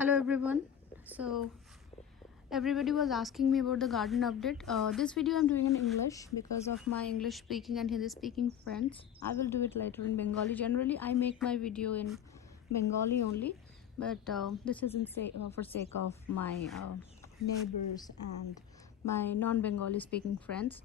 Hello everyone. So everybody was asking me about the garden update. This video I'm doing in English because of my English speaking and Hindi speaking friends. I will do it later in Bengali. Generally I make my video in Bengali only, but this isn't for sake of my neighbors and my non-Bengali speaking friends.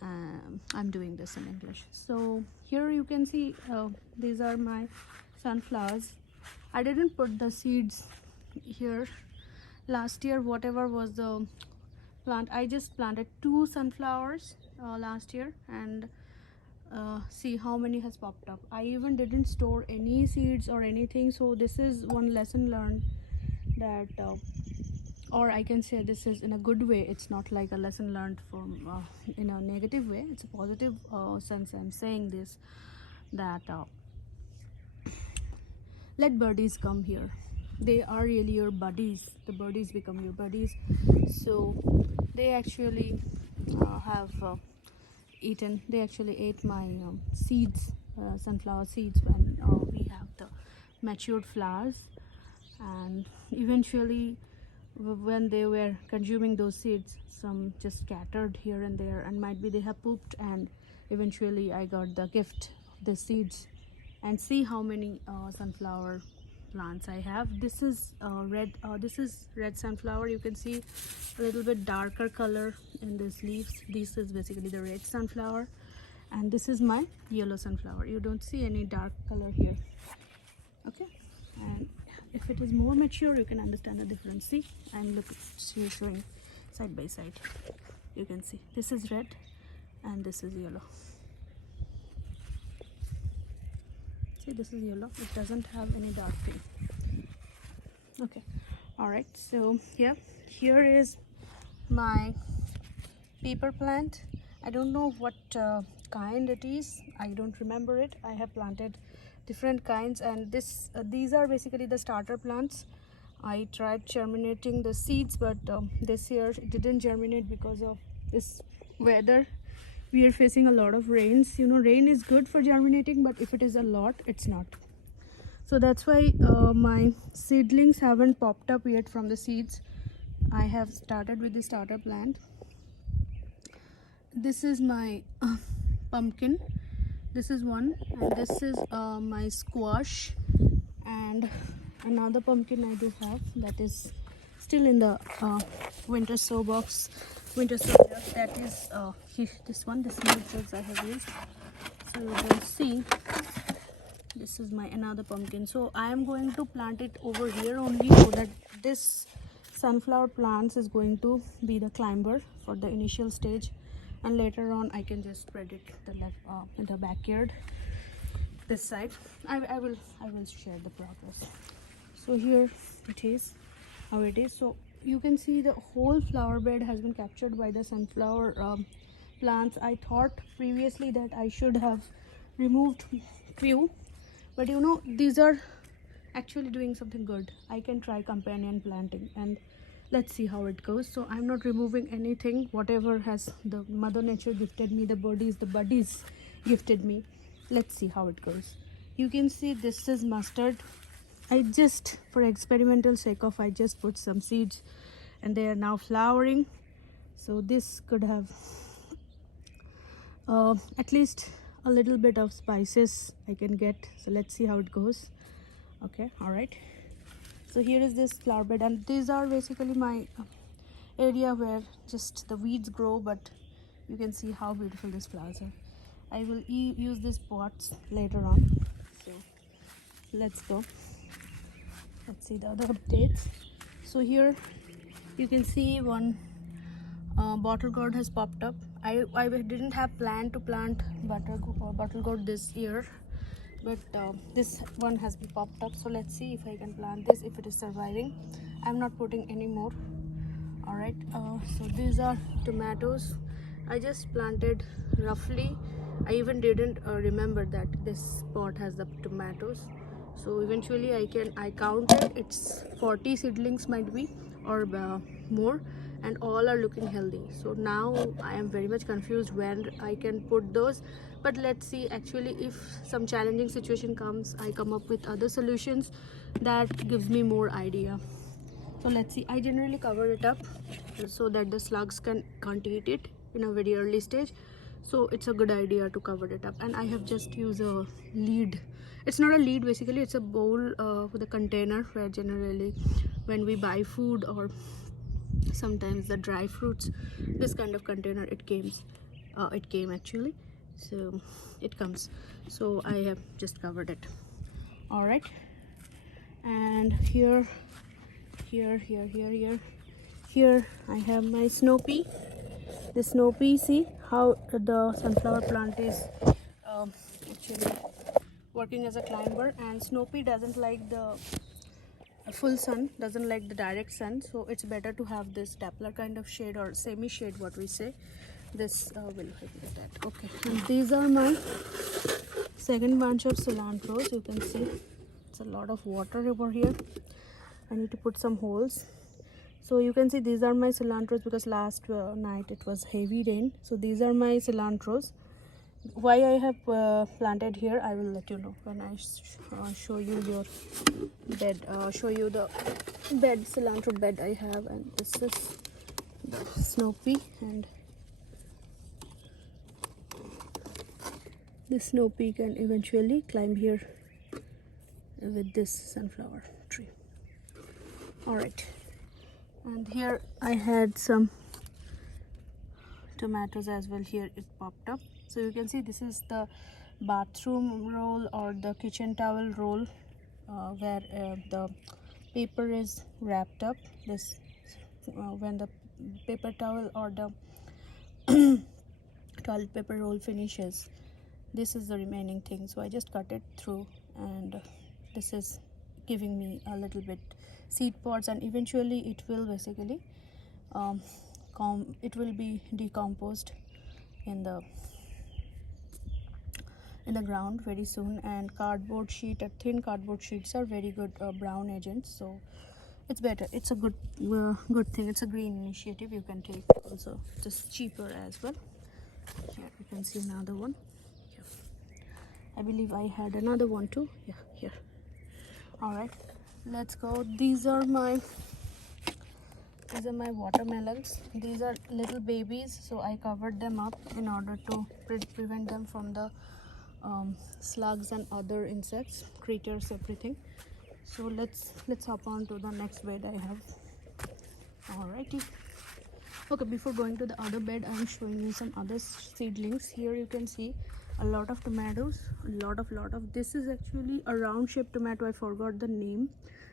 I'm doing this in English. So here you can see these are my sunflowers. I didn't put the seeds here last year. Whatever was the plant, I just planted 2 sunflowers last year, and see how many has popped up. I even didn't store any seeds or anything, so this is one lesson learned, that or I can say this is in a good way. It's not like a lesson learned from in a negative way. It's a positive sense I'm saying this, that let birdies come here. They are really your buddies. The birdies become your buddies. So they actually have eaten, they actually ate my seeds, sunflower seeds, when we have the matured flowers. And eventually when they were consuming those seeds, some just scattered here and there, and might be they have pooped, and eventually I got the gift of the seeds. And see how many sunflower plants I have. This is red sunflower. You can see a little bit darker color in these leaves. This is basically the red sunflower, and this is my yellow sunflower. You don't see any dark color here. Okay, and if it is more mature, you can understand the difference. See, I'm showing side by side. You can see this is red and this is yellow. See, this is yellow. It doesn't have any dark thing. Okay, all right. So yeah, here is my pepper plant. I don't know what kind it is. I don't remember it. I have planted different kinds, and these are basically the starter plants. I tried germinating the seeds, but this year it didn't germinate because of this weather. We are facing a lot of rains. You know, rain is good for germinating, but if it is a lot, it's not. So that's why my seedlings haven't popped up yet from the seeds. I have started with the starter plant. This is my pumpkin. This is one, and this is my squash, and another pumpkin I do have that is still in the winter sow box, winter sow jug. That is this one, the small jugs I have used. So you can see this is my another pumpkin. So I am going to plant it over here only, so that this sunflower plants is going to be the climber for the initial stage, and later on I can just spread it in the backyard this side. I will share the progress. So here it is, how it is. So you can see the whole flower bed has been captured by the sunflower plants. I thought previously that I should have removed few, but you know, these are actually doing something good. I can try companion planting, and let's see how it goes. So I'm not removing anything. Whatever has the mother nature gifted me, the buddies gifted me. Let's see how it goes. You can see this is mustard. I just, for experimental sake of, I just put some seeds, and they are now flowering. So this could have at least a little bit of spices I can get. So let's see how it goes. Okay, all right. So here is this flower bed, and these are basically my area where just the weeds grow, but you can see how beautiful these flowers are. I will use these pots later on. So let's go. Let's see the other updates. So here you can see one bottle gourd has popped up. I didn't have planned to plant bottle gourd this year, but this one has been popped up. So let's see if I can plant this, if it is surviving. I'm not putting any more. All right, so these are tomatoes. I just planted roughly. I even didn't remember that this pot has the tomatoes. So eventually I counted, it's 40 seedlings might be, or more, and all are looking healthy. So now I am very much confused when I can put those, but let's see. Actually, if some challenging situation comes, I come up with other solutions. that gives me more idea. So let's see. I generally cover it up so that the slugs can't eat it in a very early stage. So it's a good idea to cover it up. And I have just used a lid. It's not a lid, basically it's a bowl with a container, where generally when we buy food or sometimes the dry fruits, this kind of container it came actually. So it comes, so I have just covered it. All right, and here I have my snow pea. The snow pea, see how the sunflower plant is actually working as a climber, and snow pea doesn't like the full sun, doesn't like the direct sun, so it's better to have this dappler kind of shade or semi shade, what we say. This will help with that. Okay, and these are my second bunch of cilantros. You can see it's a lot of water over here. I need to put some holes. So you can see these are my cilantros, because last night it was heavy rain. So these are my cilantros. Why I have planted here, I will let you know when I show you your bed, show you the bed, cilantro bed I have. And this is the snow pea, and the snow pea can eventually climb here with this sunflower tree. All right, and here I had some tomatoes as well. Here it popped up. So you can see this is the bathroom roll or the kitchen towel roll, where the paper is wrapped up. This when the paper towel or the toilet paper roll finishes, this is the remaining thing. So I just cut it through, and this is giving me a little bit seed pods, and eventually it will basically it will be decomposed in the ground very soon. And cardboard sheet, thin cardboard sheets are very good brown agents, so it's better. It's a good thing. It's a green initiative you can take. Also just cheaper as well. Here you can see another one. Here. I believe I had another one too. Yeah, here. All right, let's go. These are my watermelons. These are little babies, so I covered them up in order to prevent them from the slugs and other insects, critters, everything. So let's hop on to the next bed I have. Alrighty. Okay, before going to the other bed, I'm showing you some other seedlings. Here you can see a lot of tomatoes, a lot of this is actually a round shaped tomato. I forgot the name,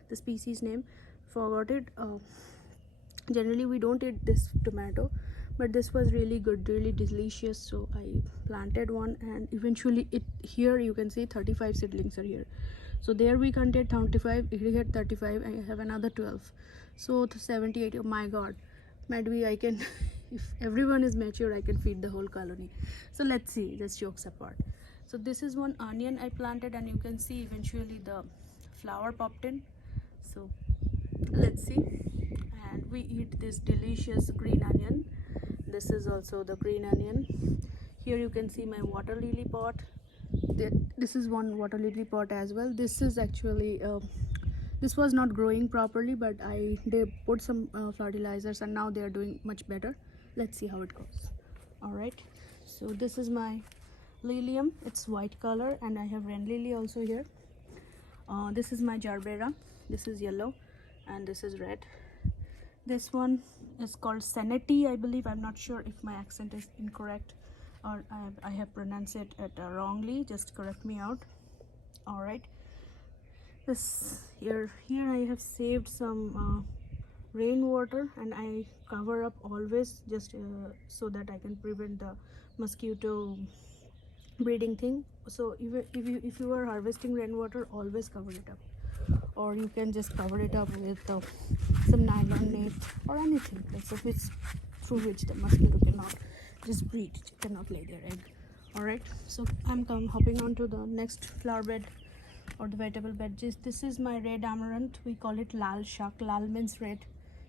the species name, forgot it. Generally we don't eat this tomato, but this was really good, really delicious, so I planted one, and eventually here you can see 35 seedlings are here. So there we counted 25, here 35, I have another 12, so 78. Oh my god, maybe I can if everyone is mature, I can feed the whole colony. So let's see, just jokes apart. So this is one onion I planted, and you can see eventually the flower popped in. So let's see. And we eat this delicious green onion. This is also the green onion. Here you can see my water lily pot. This is one water lily pot as well. This is actually this was not growing properly, but they put some fertilizers, and now they are doing much better. Let's see how it goes. All right, so this is my lilium. It's white color, and I have rain lily also here. This is my gerbera. This is yellow, and this is red. This one is called Seneti, I believe. I'm not sure if my accent is incorrect, or I have pronounced it wrongly. Just correct me out. All right. This here I have saved some rainwater, and I cover up always, just so that I can prevent the mosquito breeding thing. So if you are harvesting rainwater, always cover it up, or you can just cover it up with some nylon net or anything, like through which the mosquito cannot just breed, cannot lay their egg. All right, so I'm hopping on to the next flower bed or the vegetable bed. This is my red amaranth. We call it lal shak. Lal means red,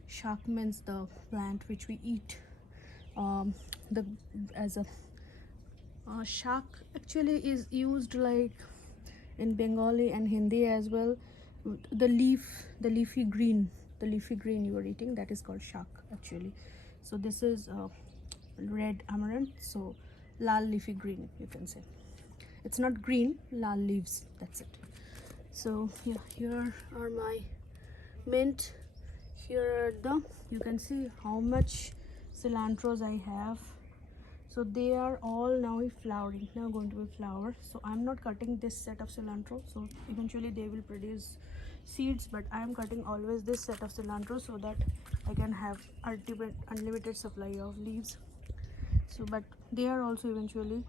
shak means the plant which we eat. As a shak actually is used like in Bengali and Hindi as well. the leafy green, you are eating, that is called shak actually. So this is red amaranth, so lal leafy green you can say. It's not green, lal leaves, that's it. So yeah, here are my mint. Here are the, you can see how much cilantros I have. So they are all now flowering, now going to be flower. So I'm not cutting this set of cilantro, so eventually they will produce seeds, but I am cutting always this set of cilantro so that I can have unlimited supply of leaves. So but they are also eventually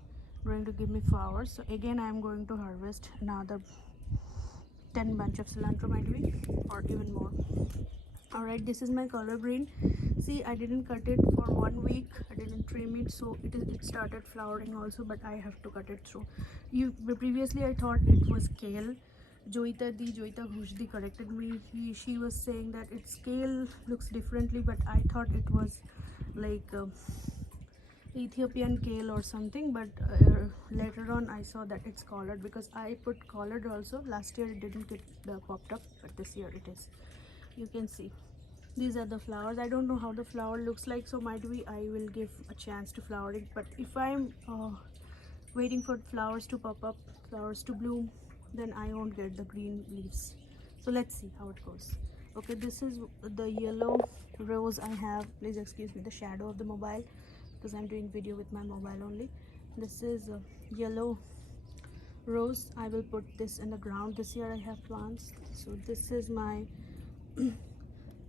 going to give me flowers. So again I am going to harvest another 10 bunch of cilantro might be, or even more. All right, this is my color green. See, I didn't cut it for 1 week, I didn't trim it, so it started flowering also, but I have to cut it through. Previously I thought it was kale. Joita Ghushdi corrected me. She was saying that its kale looks differently, but I thought it was like Ethiopian kale or something, but later on I saw that it's collard, because I put collard also. Last year it didn't get popped up, but this year it is. You can see these are the flowers. I don't know how the flower looks like, so might be I will give a chance to flowering. But if I'm waiting for flowers to pop up, flowers to bloom, then I won't get the green leaves. So let's see how it goes. Okay, this is the yellow rose I have. Please excuse me the shadow of the mobile, because I'm doing video with my mobile only. This is yellow rose. I will put this in the ground. This year I have plants. So this is my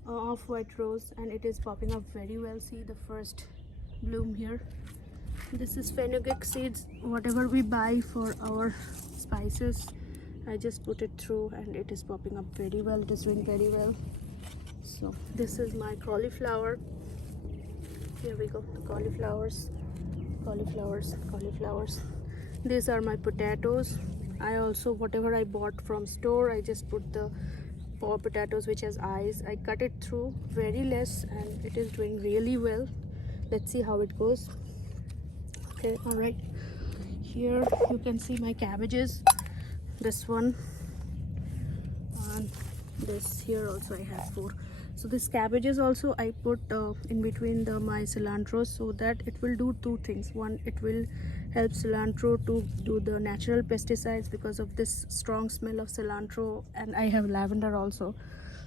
off-white rose, and it is popping up very well. See the first bloom here. This is fenugreek seeds, whatever we buy for our spices, I just put it through and it is popping up very well. It is doing very well. So this is my cauliflower. Here we go, the cauliflowers. These are my potatoes. I also, whatever I bought from store, I just put the potatoes which has eyes. I cut it through very less and it is doing really well. Let's see how it goes. Okay, all right, here you can see my cabbages, this one, and this here also I have 4. So this cabbages also I put in between my cilantro, so that it will do 2 things. One, it will help cilantro to do the natural pesticides because of this strong smell of cilantro, and I have lavender also,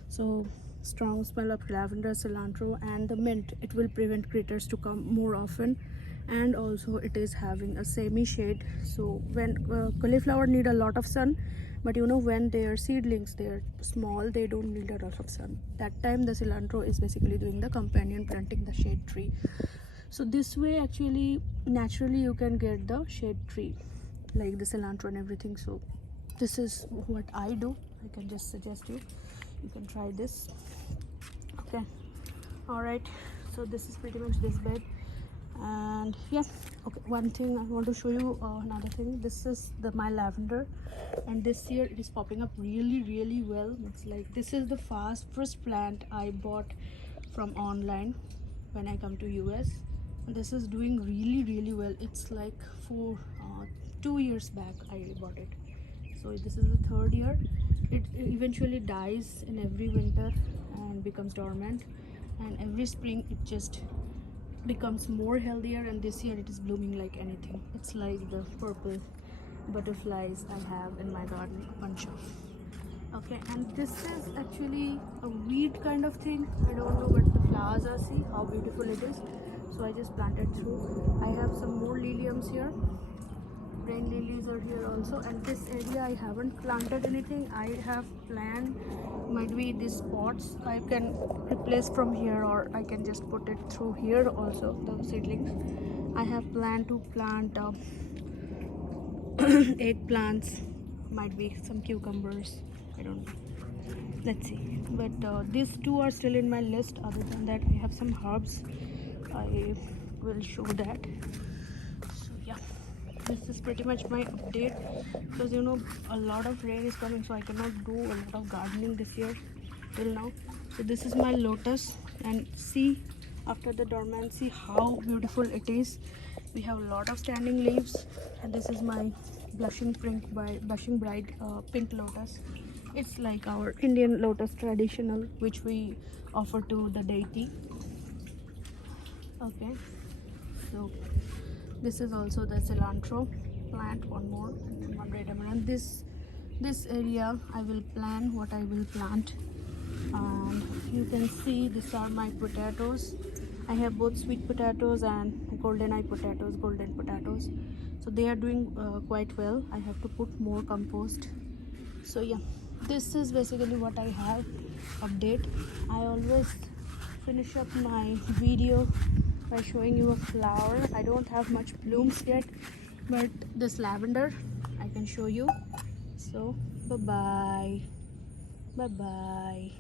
so strong smell of lavender, cilantro, and the mint, it will prevent critters to come more often. And also it is having a semi shade. So when cauliflower need a lot of sun, but you know, when they are seedlings, they are small, they don't need a lot of sun. That time the cilantro is basically doing the companion planting, the shade tree. So this way actually naturally you can get the shade tree like the cilantro and everything. So this is what I do. I can just suggest you can try this. Okay, all right, so this is pretty much this bed. And yeah, okay, one thing I want to show you, another thing, this is my lavender, and this year it is popping up really well. It's like, this is the first plant I bought from online when I come to US, and this is doing really well. It's like 2 years back I bought it, so this is the 3rd year. It eventually dies in every winter and becomes dormant, and every spring it just becomes more healthier, and this year it is blooming like anything. It's like the purple butterflies I have in my garden, a bunch of. Okay, and this is actually a weed kind of thing. I don't know what the flowers are. See how beautiful it is. So I just planted through. I have some more liliums here. Rain lilies are here also, and this area I haven't planted anything. I have planned, might be these pots I can replace from here, or I can just put it through here also, the seedlings. I have planned to plant eggplants, might be some cucumbers, I don't know, let's see. But these 2 are still in my list. Other than that, I have some herbs, I will show that. So yeah, this is pretty much my update, because you know, a lot of rain is coming, so I cannot do a lot of gardening this year till now. So this is my lotus, and see, after the dormancy, how beautiful it is. We have a lot of standing leaves, and this is my blushing bride pink lotus. It's like our Indian lotus traditional, which we offer to the deity. Okay, so this is also the cilantro plant, one more, and then one red amaranth. This area I will plan what I will plant, and you can see these are my potatoes. I have both sweet potatoes and golden potatoes, so they are doing quite well. I have to put more compost. So yeah, this is basically what I have update. I always finish up my video by showing you a flower. I don't have much blooms yet, but this lavender I can show you. So bye bye.